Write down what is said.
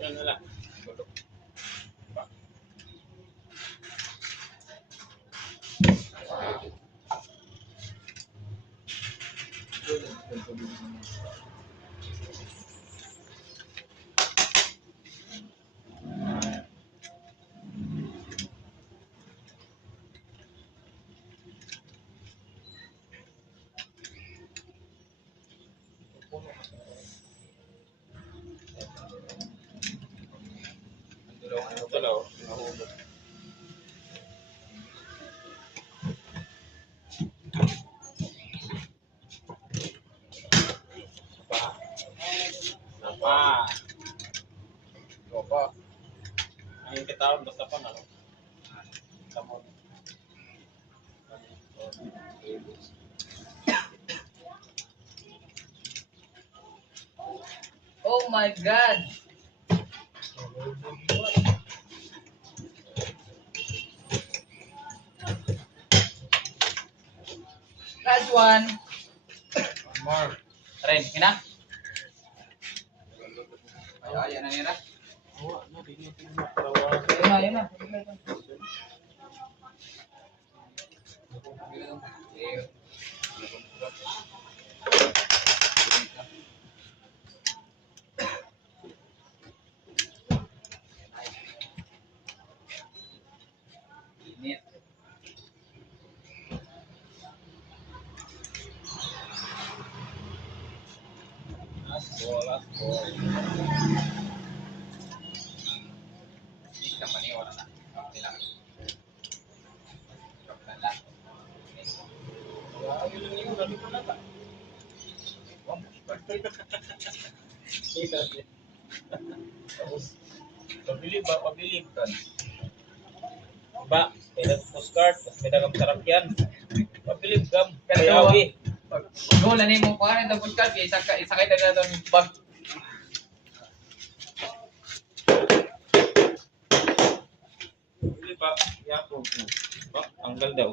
Yan na lang. Dalaw. Nahulog. Apa? Apa? Ang kitawag basta pa na. Tamo. Oh my God! Last one. One more. Ren, kina? Ayan na nila. Oh, ano, di na pinagtawa. Ayun na. Init. Last ball. Hindi ka maniwala na. Okay lang. Joke lang. Wala, yun lang yun. Lalo ko na ka. Tapos, pabilib ba? Pabilib ka. Ba, may nag-postcard, tapos may nag-sarapyan. Pabilib ka. Kayawi. Go, lanay mo pa rin itong podcast. Isakay na itong bag. Pabilib ba? Yapo. Ba, tanggal daw.